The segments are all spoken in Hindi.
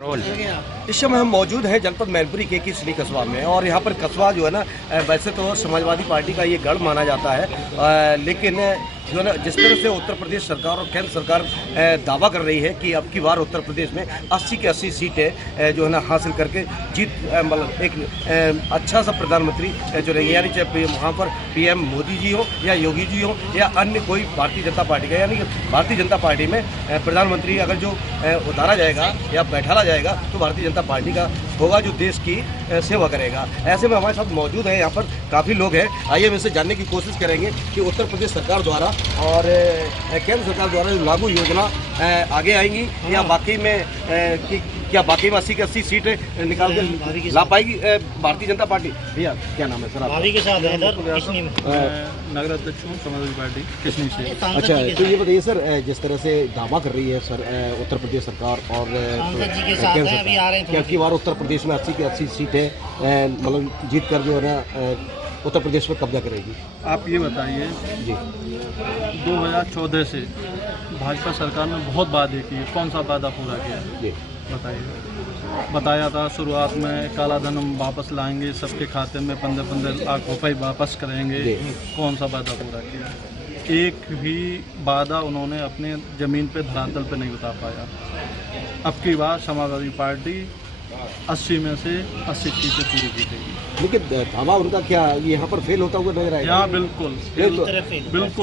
इस समय हम मौजूद हैं जनपद मैनपुरी के किसनी कस्बा में, और यहाँ पर कस्बा जो है ना, वैसे तो समाजवादी पार्टी का ये गढ़ माना जाता है, लेकिन जो है ना, जिस तरह से उत्तर प्रदेश सरकार और केंद्र सरकार दावा कर रही है कि अब की बार उत्तर प्रदेश में 80 की 80 सीटें जो है ना हासिल करके जीत, मतलब एक अच्छा सा प्रधानमंत्री जो रहेंगे, यानी चाहे वहाँ पर पीएम मोदी जी हो या योगी जी हो या अन्य कोई भारतीय जनता पार्टी का, यानी भारतीय जनता पार्टी में प्रधानमंत्री अगर जो उतारा जाएगा या बैठाला जाएगा तो भारतीय जनता पार्टी का होगा, जो देश की सेवा करेगा। ऐसे में हमारे साथ मौजूद है यहाँ पर काफ़ी लोग हैं। आइए हम इनसे जानने की कोशिश करेंगे कि उत्तर प्रदेश सरकार द्वारा और केंद्र सरकार द्वारा जो लागू योजना आगे आएंगी या बाकी में क्या बाकी में 80 की 80 सीटें निकाल के ला पाएगी भारतीय जनता पार्टी। भैया क्या नाम है सर आपका? के साथ नगर अध्यक्ष हूँ समाजवादी पार्टी किसनी से। अच्छा, तो ये बताइए सर, जिस तरह से दावा कर रही है सर उत्तर प्रदेश सरकार और केंद्र सरकार कि अब की बार उत्तर प्रदेश में 80 की 80 सीटें मतलब जीत कर जो है ना उत्तर प्रदेश में कब्जा करेगी। आप ये बताइए जी, 2014 से भाजपा सरकार ने बहुत वादे किए, कौन सा वादा पूरा किया जी बताइए। बताया था शुरुआत में काला धन हम वापस लाएंगे, सबके खाते में 15-15 लाख रुपए वापस करेंगे, कौन सा वादा पूरा किया? एक भी वादा उन्होंने अपने ज़मीन पे धरातल पे नहीं उतार पाया। अब की बार समाजवादी पार्टी 80 में से 80 सीटें पूरी जीतेगी। लेकिन दावा उनका क्या यहाँ पर फेल होता हुआ नजर आएगा? यहाँ बिल्कुल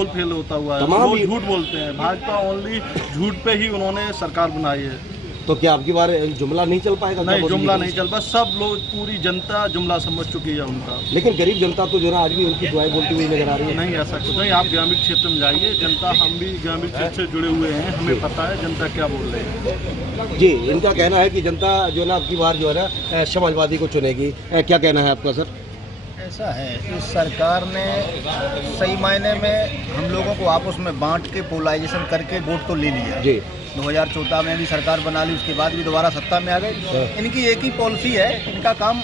फेल होता हुआ है। लोग झूठ बोलते हैं, भाजपा ओनली झूठ पे ही उन्होंने सरकार बनाई है। तो क्या आपकी बार जुमला नहीं चल पाएगा? नहीं, जुमला नहीं चल पाएगा। सब लोग, पूरी जनता जुमला समझ चुकी है उनका। लेकिन गरीब जनता तो जो है आज भी उनकी दुआएं बोलती हुई नजर आ रही है। नहीं, ऐसा कुछ नहीं। आप ग्रामीण क्षेत्र में जाइए, जनता, हम भी ग्रामीण क्षेत्र से जुड़े हुए हैं, हमें पता है जनता क्या बोल रही है। जी, इनका कहना है कि जनता जो है ना अब की बार जो है ना समाजवादी को चुनेगी। क्या कहना है आपका सर? ऐसा है कि सरकार ने सही मायने में हम लोगों को आपस में बांट के पोलराइजेशन करके वोट तो ले लिया जी। 2014 में भी सरकार बना ली, उसके बाद भी दोबारा सत्ता में आ गई। इनकी एक ही पॉलिसी है, इनका काम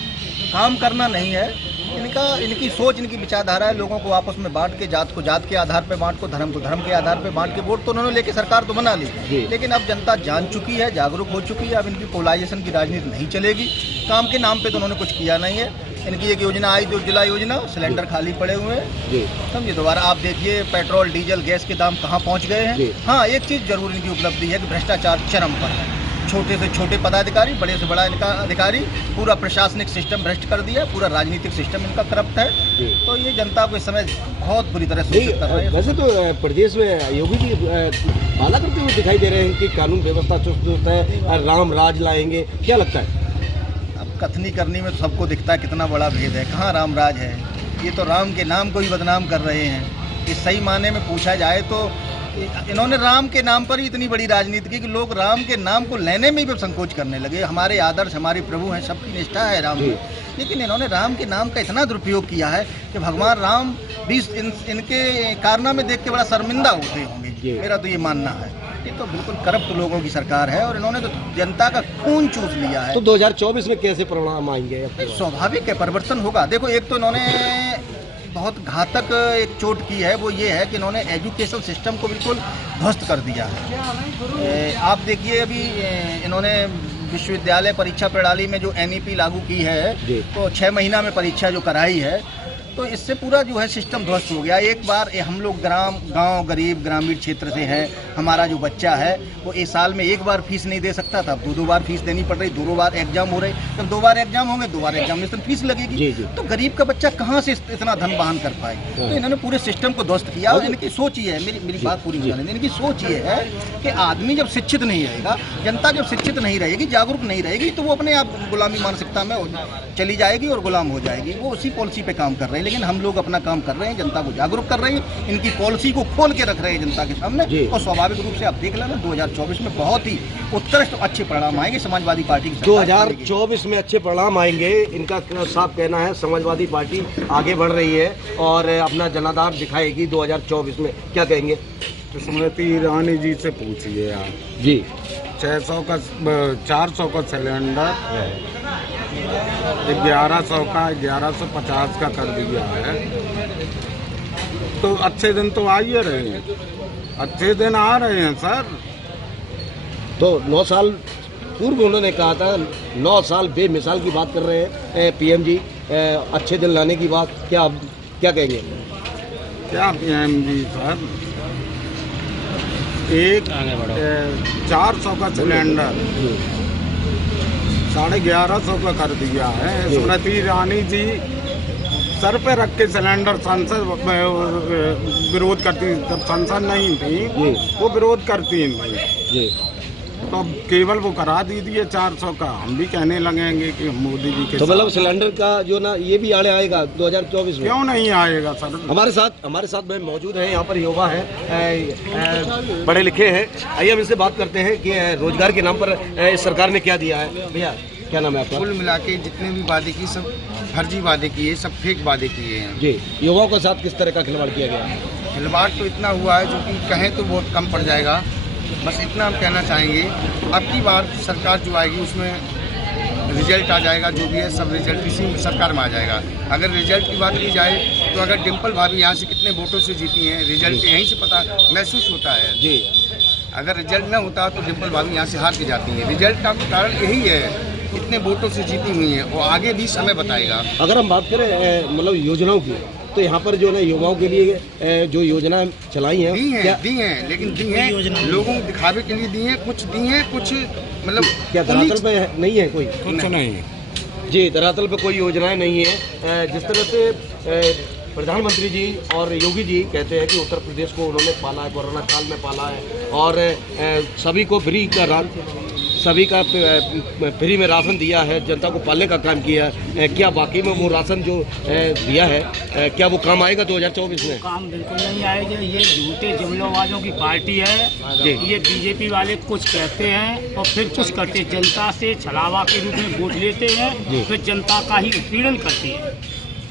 करना नहीं है। इनकी सोच, इनकी विचारधारा है लोगों को आपस में बांट के, जात को जात के आधार पर बांट को धर्म के आधार पर बांट के वोट तो उन्होंने लेके सरकार तो बना ली। लेकिन अब जनता जान चुकी है, जागरूक हो चुकी है। अब इनकी पोलराइजेशन की राजनीति नहीं चलेगी। काम के नाम पे तो उन्होंने कुछ किया नहीं है। इनकी एक योजना आई, जो जिला योजना, सिलेंडर खाली पड़े हुए हैं, समझिए। दोबारा आप देखिए पेट्रोल डीजल गैस के दाम कहाँ पहुँच गए हैं। हाँ, एक चीज़ जरूर इनकी उपलब्धि है कि भ्रष्टाचार चरम पर है। छोटे से छोटे पदाधिकारी, बड़े से बड़ा इनका अधिकारी, पूरा प्रशासनिक सिस्टम भ्रष्ट कर दिया, पूरा राजनीतिक सिस्टम इनका करप्ट है। तो ये जनता को इस समय बहुत बुरी तरह सूचित कर रहे हैं। वैसे तो प्रदेश में योगी जी वादा करते हुए दिखाई दे रहे हैं कि कानून व्यवस्था चुस्त है, राम राज लाएंगे। क्या लगता है? अब कथनी करनी में तो सबको दिखता है कितना बड़ा भेद है। कहाँ राम राज है? ये तो राम के नाम को ही बदनाम कर रहे हैं। इस सही माने में पूछा जाए तो इन्होंने राम के नाम पर ही इतनी बड़ी राजनीति की कि लोग राम के नाम को लेने में भी संकोच करने लगे। हमारे आदर्श, हमारे प्रभु हैं, सबकी निष्ठा है राम में, लेकिन इन्होंने राम के नाम का इतना दुरुपयोग किया है कि भगवान राम भी इनके कारनामे देख के बड़ा शर्मिंदा होते होंगे। मेरा तो ये मानना है। ये तो बिल्कुल करप्ट लोगों की सरकार है और इन्होंने तो जनता का खून चूस लिया है। तो 2024 में कैसे परिणाम आएंगे? स्वाभाविक है, परिवर्तन होगा। देखो, एक तो इन्होंने बहुत घातक एक चोट की है, वो ये है कि इन्होंने एजुकेशन सिस्टम को बिल्कुल ध्वस्त कर दिया है। आप देखिए, अभी इन्होंने विश्वविद्यालय परीक्षा प्रणाली में जो NEP लागू की है, तो 6 महीना में परीक्षा जो कराई है, तो इससे पूरा जो है सिस्टम ध्वस्त हो गया। एक बार हम लोग गांव गरीब ग्रामीण क्षेत्र से हैं, हमारा जो बच्चा है वो एक साल में एक बार फीस नहीं दे सकता था, अब 2 बार फीस देनी पड़ रही, 2 बार एग्जाम हो रहे। जब 2 बार एग्जाम होंगे, 2 बार एग्जामिनेशन फीस लगेगी। तो गरीब का बच्चा कहाँ से इतना धन वहन कर पाए? तो इन्होंने पूरे सिस्टम को ध्वस्त किया। और इनकी सोच ये है, मेरी बात पूरी होने दें, इनकी सोच ये है कि आदमी जब शिक्षित नहीं रहेगा, जनता जब शिक्षित नहीं रहेगी, जागरूक नहीं रहेगी, तो वो अपने आप गुलामी मानसिकता में चली जाएगी और गुलाम हो जाएगी। वो उसी पॉलिसी पे काम कर रहे हैं। लेकिन हम लोग अपना काम कर रहे हैं, जनता को जागरूक कर रहे हैं, इनकी पॉलिसी को खोल के रख रहे हैं जनता के सामने। और स्वाभाविक रूप से आप देख लेना 2024 में बहुत ही उत्कृष्ट अच्छे परिणाम आएंगे समाजवादी पार्टी की। 2024 में अच्छे परिणाम आएंगे, इनका साफ कहना है। समाजवादी पार्टी आगे बढ़ रही है और अपना जनाधार दिखाएगी 2024 में। क्या कहेंगे? तो स्मृति ईरानी जी से पूछिए आप जी। 400 का सिलेंडर 1150 का कर दिया है। तो अच्छे दिन तो आ ही रहे हैं, अच्छे दिन आ रहे हैं सर। तो 9 साल पूर्व उन्होंने कहा था 9 साल बेमिसाल की बात कर रहे हैं पीएम जी, अच्छे दिन लाने की बात, क्या कहेंगे? क्या पीएम जी सर, एक 400 का सिलेंडर 1150 का कर दिया है। स्मृति ईरानी जी सर पे रख के सिलेंडर संसद विरोध करती, जब संसद नहीं थी वो विरोध करती थी, तो अब केवल वो करा दीजिए 400 का। हम भी कहने लगेंगे कि मोदी जी के तो मतलब सिलेंडर का जो ना ये भी आड़े आएगा 2024 में? क्यों नहीं आएगा सर? हमारे साथ में मौजूद हैं, यहाँ पर युवा हैं, पढ़े लिखे हैं। आइए हम इनसे बात करते हैं कि रोजगार के नाम पर इस सरकार ने क्या दिया है। भैया क्या नाम है आपका? कुल मिला के जितने भी वादे किए सब फर्जी वादे किए, सब फेक वादे किए हैं जी। युवाओं के साथ किस तरह का खिलवाड़ किया गया? खिलवाड़ तो इतना हुआ है जो कि कहें तो बहुत कम पड़ जाएगा। बस इतना हम कहना चाहेंगे, अब की बार सरकार जो आएगी उसमें रिजल्ट आ जाएगा, जो भी है सब रिजल्ट इसी सरकार में आ जाएगा। अगर रिजल्ट की बात की जाए तो अगर डिम्पल भाभी यहाँ से कितने वोटों से जीती हैं, रिजल्ट यहीं से पता महसूस होता है जी। अगर रिजल्ट न होता तो डिम्पल भाभी यहाँ से हार के जाती हैं। रिजल्ट का कारण यही है, कितने वोटों से जीती हुई हैं, और आगे भी समय बताएगा। अगर हम बात करें मतलब योजनाओं की, तो यहाँ पर जो है युवाओं के लिए जो योजना चलाई हैं दी हैं, लेकिन दी हैं लोगों को दिखावे के लिए दी हैं, कुछ दी हैं, कुछ मतलब क्या धरातल पे नहीं है कोई? कुछ नहीं जी, धरातल पे कोई योजनाएं नहीं है। जिस तरह से प्रधानमंत्री जी और योगी जी कहते हैं कि उत्तर प्रदेश को उन्होंने पाला है, कोरोना काल में पाला है, और सभी को फ्री में राशन दिया है, जनता को पालने का काम किया है। क्या वाकई में वो राशन जो दिया है क्या वो काम आएगा 2024 में? काम बिल्कुल नहीं आएगा। ये झूठे जुमलोबाजों की पार्टी है जी। ये बीजेपी वाले कुछ कहते हैं और फिर कुछ करते हैं, जनता से छलावा के रूप में वोट लेते हैं, फिर जनता का ही उत्पीड़न करते हैं।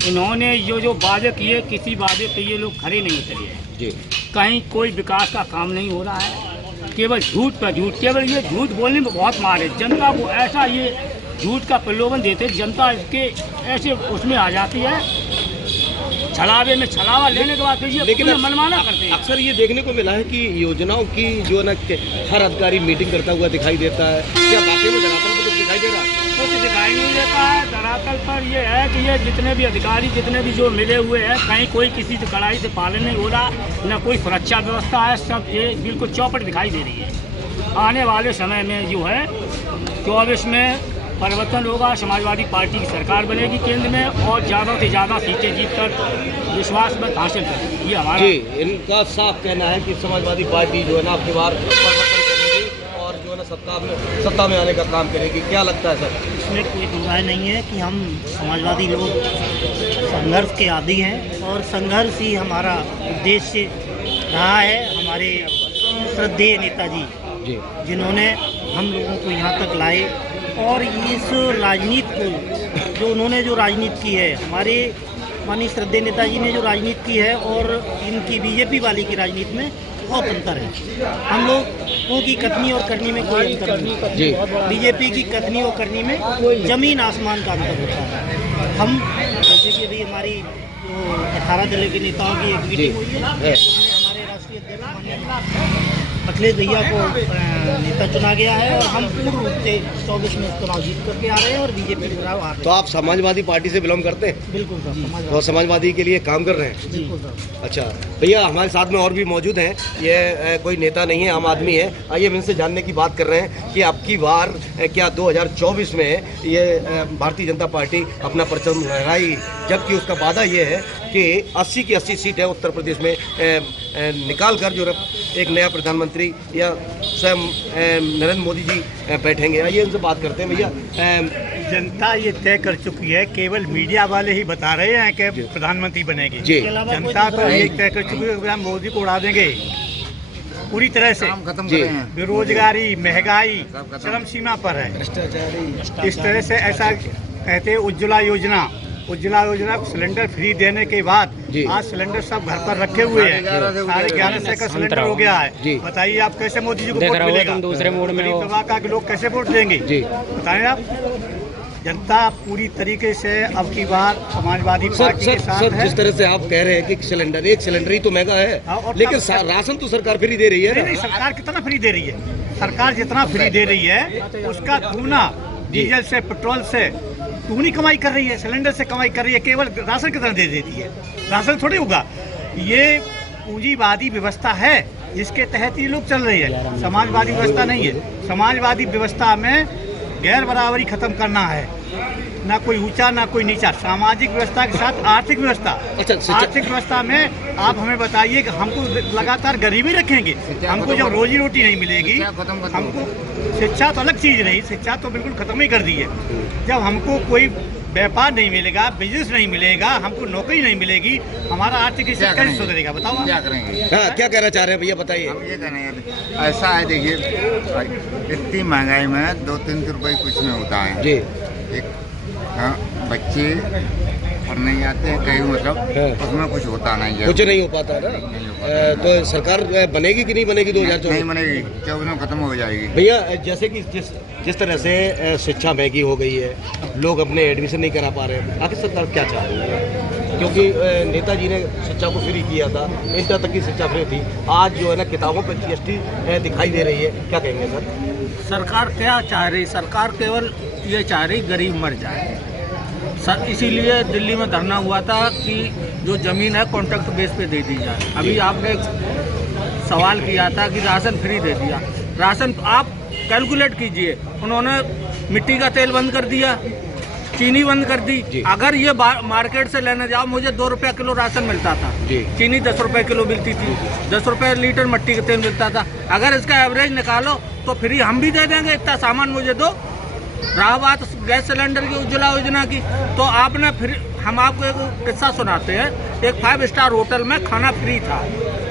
इन्होंने जो वादे किए, किसी वादे पे ये लोग खड़े नहीं उतरे हैं जी। कहीं कोई विकास का काम नहीं हो रहा है, केवल झूठ पर झूठ। केवल ये झूठ बोलने में बहुत मार है, जनता को ऐसा ये झूठ का प्रलोभन देते, जनता इसके ऐसे उसमें आ जाती है, छलावे में छलावा लेने के बाद लेकिन मनमाना करते हैं। अक्सर ये देखने को मिला है कि योजनाओं की जो ना हर अधिकारी मीटिंग करता हुआ दिखाई देता है, क्या वाकई में धरातल पर कुछ दिखाई दे रहा है? कुछ दिखाई नहीं देता है। धरातल पर ये है कि ये जितने भी अधिकारी जितने भी जो मिले हुए हैं, कहीं कोई किसी से कड़ाई से पालन नहीं हो रहा, न कोई सुरक्षा व्यवस्था है, सब ये बिल्कुल चौपट दिखाई दे रही है। आने वाले समय में जो है 24 में परिवर्तन होगा, समाजवादी पार्टी की सरकार बनेगी केंद्र में, और ज़्यादा से ज़्यादा सीटें जीतकर विश्वास मत हासिल करेगी। ये हमारा जी, इनका साफ कहना है कि समाजवादी पार्टी जो है ना आपकी बार परिवर्तन करेगी और जो है ना सत्ता में आने का काम करेगी। क्या लगता है सर? इसमें कोई दुराय नहीं है कि हम समाजवादी लोग संघर्ष के आदी हैं, और संघर्ष ही हमारा उद्देश्य रहा है। हमारे श्रद्धेय नेताजी जिन्होंने हम लोगों को यहाँ तक लाए, और इस राजनीति को जो उन्होंने जो राजनीति की है, हमारे माननीय श्रद्धेय नेताजी ने जो राजनीति की है और इनकी बीजेपी वाली की राजनीति में बहुत अंतर है। हम लोगों की कथनी और करनी में कोई अंतर नहीं है। बीजेपी की कथनी और करनी में जमीन आसमान का अंतर होता है। हम जैसे कि अभी हमारी जो 18 जिले के नेताओं की एक मीटिंग हुई है, उसमें हमारे राष्ट्रीय अध्यक्ष अखिलेश भैया को नेता चुना गया है, और हम पूर्ण रूप से 24 में चुनाव जीत करके आ रहे हैं और बीजेपी चुनाव आ रहे हैं। तो आप समाजवादी पार्टी से बिलोंग करते हैं? बिल्कुल सर, तो समाजवादी के लिए काम कर रहे हैं? बिल्कुल सर। अच्छा भैया, हमारे साथ में और भी मौजूद हैं, ये कोई नेता नहीं है, आम आदमी है। आइए हम इनसे जानने की बात कर रहे हैं कि अब की बार क्या 2024 में ये भारतीय जनता पार्टी अपना परचम लहराई, जबकि उसका वादा ये है कि 80 की 80 सीटें उत्तर प्रदेश में निकाल कर जो एक नया प्रधानमंत्री या स्वयं नरेंद्र मोदी जी बैठेंगे। आइए इनसे बात करते हैं। भैया, जनता ये तय कर चुकी है, केवल मीडिया वाले ही बता रहे हैं कि प्रधानमंत्री बनेगी। जी। जनता तो ये तय कर चुकी है कि हम मोदी को उड़ा देंगे पूरी तरह से। बेरोजगारी, महंगाई चरम सीमा पर है। इस तरह से ऐसा कहते हैं उज्ज्वला योजना सिलेंडर फ्री देने के बाद आज सिलेंडर सब घर पर रखे हुए हैं। 11:30 का सिलेंडर हो गया है। बताइए आप कैसे मोदी जी को वोट मिलेगा? दूसरे मोड में का लोग कैसे वोट देंगे? बताएं आप। जनता पूरी तरीके से अब की बार समाजवादी पार्टी के साथ है। जिस तरह से आप कह रहे हैं कि एक सिलेंडर ही तो महंगा है, लेकिन राशन तो सरकार फ्री दे रही है। नहीं, सरकार कितना फ्री दे रही है? सरकार जितना फ्री दे रही है उसका दूना डीजल से, पेट्रोल से दूनी कमाई कर रही है, सिलेंडर से कमाई कर रही है, केवल राशन कितना दे देती है। राशन थोड़ी होगा, ये पूंजीवादी व्यवस्था है जिसके तहत ये लोग चल रही है, समाजवादी व्यवस्था नहीं है। समाजवादी व्यवस्था में गैर बराबरी खत्म करना है, ना कोई ऊंचा ना कोई नीचा। सामाजिक व्यवस्था के साथ आर्थिक व्यवस्था। आर्थिक व्यवस्था में आप हमें बताइए कि हमको लगातार गरीबी रखेंगे, हमको जब रोजी रोटी नहीं मिलेगी, हमको शिक्षा तो अलग चीज रही, शिक्षा तो बिल्कुल खत्म ही कर दी है। जब हमको कोई व्यापार नहीं मिलेगा, बिजनेस नहीं मिलेगा, हमको नौकरी नहीं मिलेगी, हमारा आर्थिक स्थिति कैसे सुधरेगा बताओ? क्या करेंगे? हाँ, क्या कहना चाह रहे हैं भैया, बताइए। हम ये कहने हैं, ऐसा है देखिए, इतनी महंगाई में 2-3 रुपए कुछ नहीं होता है जी। एक हाँ, बच्चे पढ़ने जाते हैं कहीं, मतलब उसमें कुछ होता नहीं है, कुछ नहीं हो पाता ना। तो सरकार बनेगी कि नहीं बनेगी 2024? नहीं बनेगी, 24 में खत्म हो जाएगी। भैया, जैसे कि जिस तरह से शिक्षा महंगी हो गई है, लोग अपने एडमिशन नहीं करा पा रहे हैं, आखिर सरकार क्या चाह रही है? क्योंकि नेताजी ने शिक्षा को फ्री किया था, इंटर तक की शिक्षा फ्री थी, आज जो है ना किताबों पर GST दिखाई दे रही है, क्या कहेंगे सर? सरकार क्या चाह रही? सरकार केवल ये चाह रही गरीब मर जाए। सर इसीलिए दिल्ली में धरना हुआ था कि जो ज़मीन है कॉन्ट्रैक्ट बेस पे दे दी जाए। अभी आपने एक सवाल किया था कि राशन फ्री दे दिया। राशन आप कैलकुलेट कीजिए, उन्होंने मिट्टी का तेल बंद कर दिया, चीनी बंद कर दी। अगर ये मार्केट से लेने जाओ, मुझे 2 रुपया किलो राशन मिलता था, चीनी 10 रुपये किलो मिलती थी, 10 रुपये लीटर मिट्टी का तेल मिलता था। अगर इसका एवरेज निकालो तो फ्री हम भी दे देंगे, इतना सामान मुझे दो। रहा बात गैस सिलेंडर की, उज्ज्वला योजना की, तो आपने फिर हम आपको एक किस्सा सुनाते हैं। एक 5 स्टार होटल में खाना फ्री था,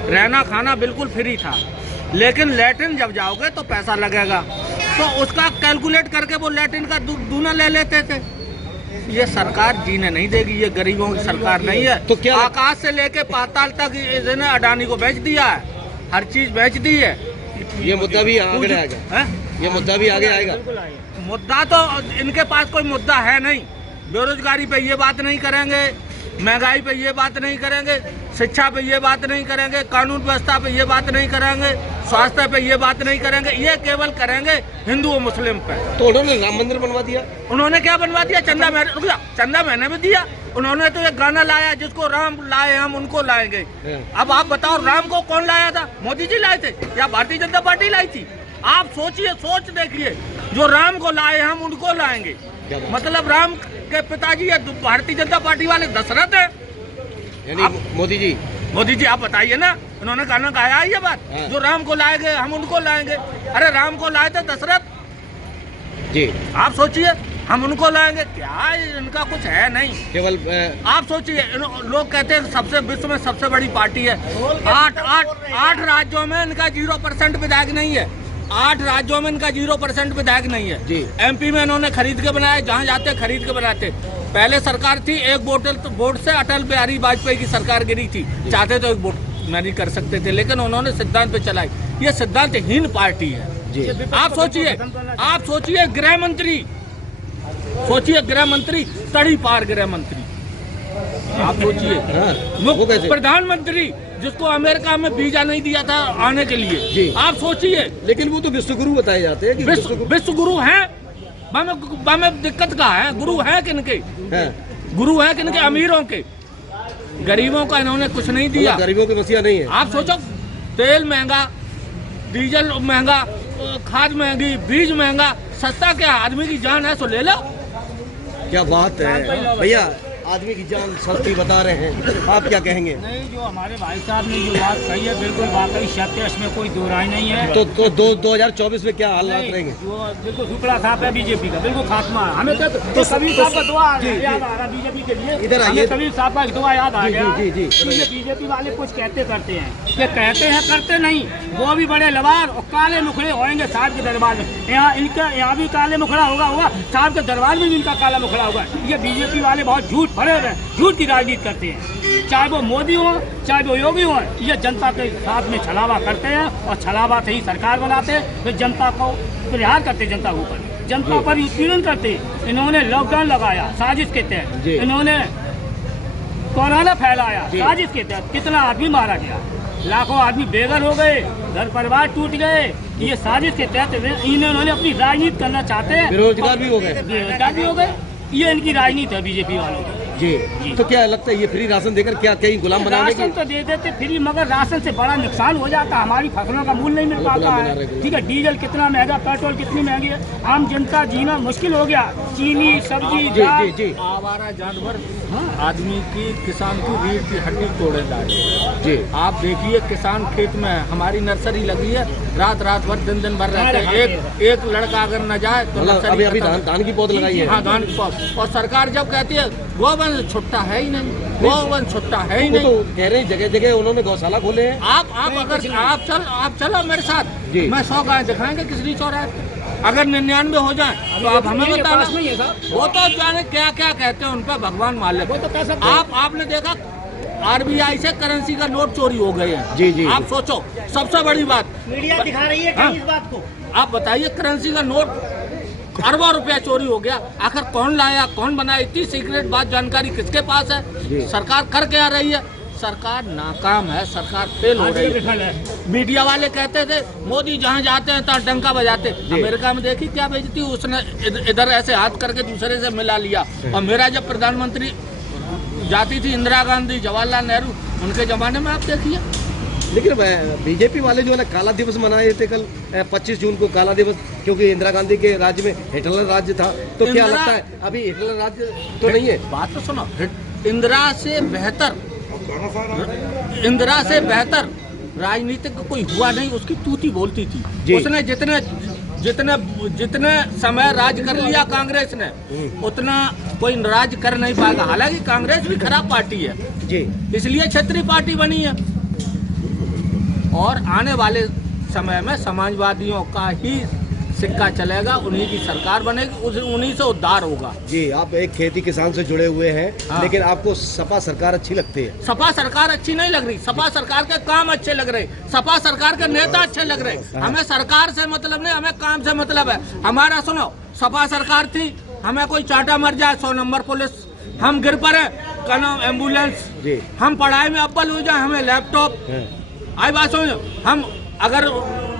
रहना खाना बिल्कुल फ्री था, लेकिन लैट्रिन जब जाओगे तो पैसा लगेगा, तो उसका कैलकुलेट करके वो लैट्रिन का दूना ले लेते थे। ये सरकार जीने नहीं देगी, ये गरीबों की सरकार नहीं है। तो क्या आकाश से लेके पाताल तक इसने अडानी को बेच दिया है, हर चीज बेच दी है। ये मुद्दा भी आगे आएगा, ये मुद्दा भी आगे आएगा। मुद्दा तो इनके पास कोई मुद्दा है नहीं। बेरोजगारी पे ये बात नहीं करेंगे, महंगाई पे ये बात नहीं करेंगे, शिक्षा पे ये बात नहीं करेंगे, कानून व्यवस्था पे ये बात नहीं करेंगे, स्वास्थ्य पे ये बात नहीं करेंगे, ये केवल करेंगे हिंदू और मुस्लिम पे। तो उन्होंने राम मंदिर बनवा दिया। उन्होंने क्या बनवा दिया? चंदा मैंने, रुक जा, चंदा मैंने भी दिया। उन्होंने तो एक गाना लाया, जिसको राम लाए हम उनको लाएंगे। अब आप बताओ, राम को कौन लाया था? मोदी जी लाए थे या भारतीय जनता पार्टी लाई थी? आप सोचिए, सोच देखिए, जो राम को लाए हम उनको लाएंगे, मतलब राम के पिताजी या भारतीय जनता पार्टी वाले दशरथ है, यानी मोदी जी आप बताइए ना, उन्होंने गाना गाया है ये बात, जो राम को लाएंगे हम उनको लाएंगे। अरे राम को लाए थे दशरथ जी, आप सोचिए, हम उनको लाएंगे क्या? इनका कुछ है नहीं, केवल आप सोचिए। लोग कहते हैं सबसे विश्व में सबसे बड़ी पार्टी है, 8 राज्यों में इनका 0% विधायक नहीं है, 8 राज्यों में इनका 0% विधायक नहीं है जी। MP में इन्होंने खरीद के बनाया, जहाँ जाते खरीद के बनाते। पहले सरकार थी, एक वोट से अटल बिहारी वाजपेयी की सरकार गिरी थी, चाहते तो एक वोट नहीं कर सकते थे, लेकिन उन्होंने सिद्धांत पे चलाई। ये सिद्धांतहीन पार्टी है जी। आप सोचिए गृह मंत्री, सोचिए गृह मंत्री, तड़ी पार गृह मंत्री, आप सोचिए। प्रधानमंत्री जिसको अमेरिका में वीजा नहीं दिया था आने के लिए जी। आप सोचिए, लेकिन वो तो विश्वगुरु बताए जाते हैं कि विश्वगुरु हैं। में दिक्कत का है, गुरु है किनके? गुरु है किनके? अमीरों के। गरीबों का इन्होंने कुछ नहीं दिया, गरीबों के मसीहा नहीं है। आप सोचो, तेल महंगा, डीजल महंगा, खाद महंगी, बीज महंगा, सस्ता क्या? आदमी की जान है तो ले लो। क्या बात है भैया, आदमी की जान सस्ती बता रहे हैं, आप क्या कहेंगे? नहीं, जो हमारे भाई साहब ने जो बात कही है बिल्कुल वाकई सत्य, इसमें कोई दो राय नहीं है। तो 2024 में क्या हालात रहेंगे? बिल्कुल सुपड़ा साहब है बीजेपी का, बिल्कुल खात्मा है। हमें तो कबीर साहब का दुआ याद आ रहा बीजेपी के लिए, इधर आइए। कबीर साहब का दुआ याद आ गया। बीजेपी वाले कुछ कहते करते हैं, ये कहते हैं करते नहीं। वो भी बड़े लवार और काले मुखड़े होंगे साहब के दरबार में, यहाँ भी काले मुखड़ा होगा, साहब के दरबार में भी इनका काला मुखड़ा होगा। ये बीजेपी वाले बहुत झूठ भरे हुए, झूठ की राजनीति करते हैं, चाहे वो मोदी हो चाहे वो योगी हो। ये जनता के साथ में छलावा करते हैं और छलावा से ही सरकार बनाते हैं, फिर जनता को प्रहार करते, जनता के ऊपर, जनता पर उत्पीड़न करते। इन्होंने लॉकडाउन लगाया साजिश के तहत, इन्होंने कोरोना फैलाया साजिश के तहत, कितना आदमी मारा गया। लाखों आदमी बेघर हो गए, घर परिवार टूट गए। ये साजिश के तहत इन्होंने अपनी राजनीति करना चाहते हैं। बेरोजगार भी हो गए। बेरोजगार भी हो गए, ये इनकी राजनीति है बीजेपी वालों की। जी, तो क्या लगता है ये फ्री राशन देकर क्या कहीं गुलाम बनाने की? राशन तो दे देते फ्री, मगर राशन से बड़ा नुकसान हो जाता है। हमारी फसलों का मूल्य नहीं मिल पाता है। ठीक है, डीजल कितना महंगा, पेट्रोल कितनी महंगी है, आम जनता जीना मुश्किल हो गया। चीनी, सब्जी, दाल। जी आवारा जानवर आदमी की, किसान की रीढ़ की हड्डी तोड़े जा रहे हैं। जी, आप देखिए किसान खेत में, हमारी नर्सरी लगी है, रात भर दिन भर रहते हैं। एक लड़का अगर न जाए तो नर्सरी अभी धान की पौध लगाई है। हाँ, धान की पौध। और सरकार जब कहती है गोवंश छुट्टा है ही नहीं, गोवंश छुट्टा है ही वो तो नहीं। कह रहे हैं जगह जगह उन्होंने गौशाला खोले हैं। आप चलो मेरे साथ, मैं 100 गाय दिखाएंगे किसरी चौराहे। अगर 99 हो जाए तो आप हमें बताना। वो तो जाने क्या क्या कहते हैं, उन पर भगवान मालिक। आपने देखा RBI से करेंसी का नोट चोरी हो गए हैं। जी। आप सोचो, सबसे बड़ी बात मीडिया दिखा रही है हाँ? इस बात को। आप बताइए, करेंसी का नोट अरबों रुपया चोरी हो गया। आखिर कौन लाया, कौन बनाया, इतनी सीक्रेट बात जानकारी किसके पास है? सरकार कर क्या रही है? सरकार नाकाम है, सरकार फेल हो रही है। मीडिया वाले कहते थे मोदी जहाँ जाते हैं तहाँ डंका बजाते। अमेरिका में देखी क्या बेइज्जती, उसने इधर ऐसे हाथ करके दूसरे से मिला लिया। और मेरा जब प्रधानमंत्री जाती थी इंदिरा गांधी, जवाहरलाल नेहरू, उनके जमाने में आप देखिए। लेकिन बीजेपी वाले जो है ना काला दिवस मनाए थे कल 25 जून को, काला दिवस, क्योंकि इंदिरा गांधी के राज्य में हिटलर राज्य था। तो क्या लगता है अभी हिटलर राज्य तो नहीं है? बात तो सुनो, इंदिरा से बेहतर राजनीतिक कोई हुआ नहीं। उसकी तूती बोलती थी। उसने जितने समय राज कर लिया कांग्रेस ने, उतना कोई राज कर नहीं पाएगा। हालांकि कांग्रेस भी खराब पार्टी है जी, इसलिए क्षेत्रीय पार्टी बनी है। और आने वाले समय में समाजवादियों का ही सिक्का चलेगा, उन्हीं की सरकार बनेगी, उन्हीं से उद्धार होगा। जी, आप एक खेती किसान से जुड़े हुए हैं। हाँ। लेकिन आपको सपा सरकार अच्छी लगती है? सपा सरकार अच्छी नहीं लग रही। सपा सरकार के काम अच्छे लग रहे, सपा सरकार के नेता अच्छे लग रहे। हाँ। हमें सरकार से मतलब नहीं, हमें काम से मतलब है। हमारा सुनो, सपा सरकार थी, हमें कोई चाटा मर जाए 100 नंबर पुलिस, हम गिर पड़े एम्बुलेंस, हम पढ़ाई में अव्वल हो जाए हमें लैपटॉप। आई बात समझो, हम अगर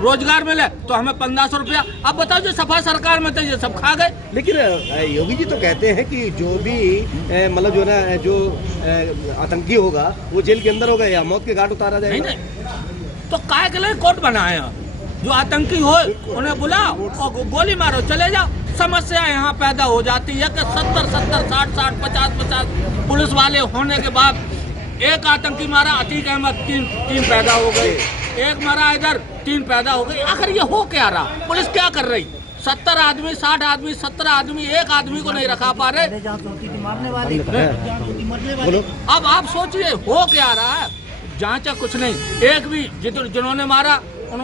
रोजगार मिले तो हमें 1500 रुपया। अब बताओ, जो सपा सरकार में थे ये सब खा गए। लेकिन योगी जी तो कहते हैं कि जो भी मतलब जो ना जो आतंकी होगा वो जेल के अंदर होगा या मौत के घाट उतारा जाएगा। नहीं, तो काय के लिए कोर्ट बनाए हैं? जो आतंकी हो उन्हें बुलाओ और गोली मारो, चले जाओ। समस्या यहाँ पैदा हो जाती है कि 70, 60, 50 पुलिस वाले होने के बाद एक आतंकी मारा, अतीक अहमद, तीन पैदा हो गए। एक मारा इधर, 3 पैदा हो गए। आखिर ये हो क्या रहा? पुलिस क्या कर रही? 70 आदमी, 60 आदमी, 17 आदमी, एक आदमी को नहीं रखा पा रहे। अब आप सोचिए हो क्या रहा है? जांच कुछ नहीं, एक भी जिन्होंने मारा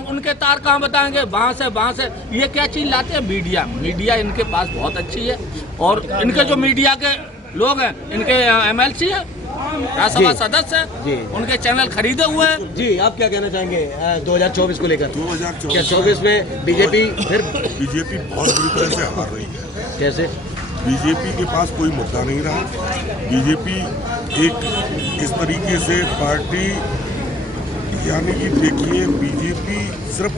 उनके तार कहाँ बताएंगे? वहाँ से ये क्या चीज लाते हैं? मीडिया इनके पास बहुत अच्छी है। और इनके जो मीडिया के लोग हैं, इनके MLC है, राज्यसभा सदस्य है, उनके चैनल खरीदे हुए हैं। जी, आप क्या कहना चाहेंगे 2024 को लेकर? 2024 में बीजेपी बहुत बुरी तरह से हार रही है। कैसे? बीजेपी के पास कोई मुद्दा नहीं रहा। बीजेपी एक इस तरीके से पार्टी, यानी कि देखिए बीजेपी सिर्फ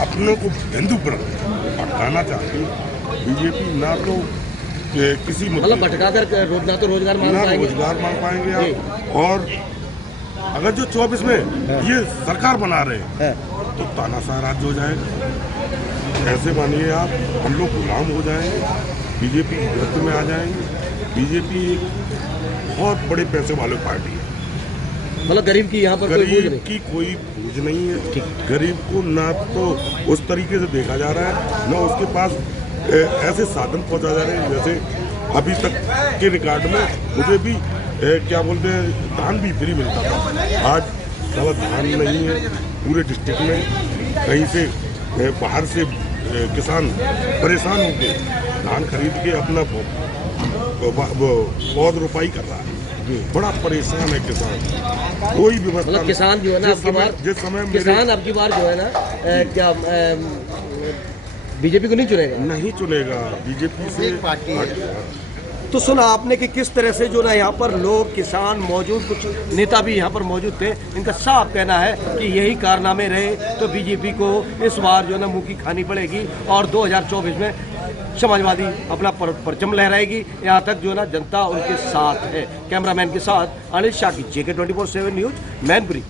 अपनों को हिंदू पर भटकाना चाहती है। बीजेपी ना तो किसी मतलब भटका कर ना तो रोजगार मांग पाएंगे आप। और अगर जो 24 में ये सरकार बना रहे हैं तो तानाशाह राज्य हो जाएगा। ऐसे मानिए आप, हम लोग गुलाम हो जाएंगे, बीजेपी गिरफ्त में आ जाएंगे। बीजेपी एक बहुत बड़े पैसे वाले पार्टी है। मतलब गरीब की यहाँ पर गरीब की कोई पूछ नहीं है। गरीब को ना तो उस तरीके से देखा जा रहा है, ना उसके पास ऐसे साधन पहुंचा जा रहे हैं। जैसे अभी तक के रिकॉर्ड में मुझे भी क्या बोलते हैं, धान भी फ्री मिलता था। आज सारा धान नहीं है पूरे डिस्ट्रिक्ट में। कहीं से बाहर से किसान परेशान होकर धान खरीद के अपना पौध रोपाई कर रहा है। बड़ा परेशान है किसान। कोई व्यवस्था मतलब किसान जो है ना जिस समय किसान अब की बार जो है ना क्या बीजेपी को नहीं चुनेगा? नहीं चुनेगा, बीजेपी से तो सुना आपने कि किस तरह से जो ना यहाँ पर लोग, किसान मौजूद, कुछ नेता भी यहाँ पर मौजूद थे। इनका साफ कहना है कि यही कारनामे रहे तो बीजेपी को इस बार जो ना मुंह की खानी पड़ेगी और 2024 में समाजवादी अपना परचम लहराएगी। यहाँ तक जो ना जनता उनके साथ है। कैमरामैन के साथ अनिल शाह की JK 24/7 न्यूज, मैनपुरी।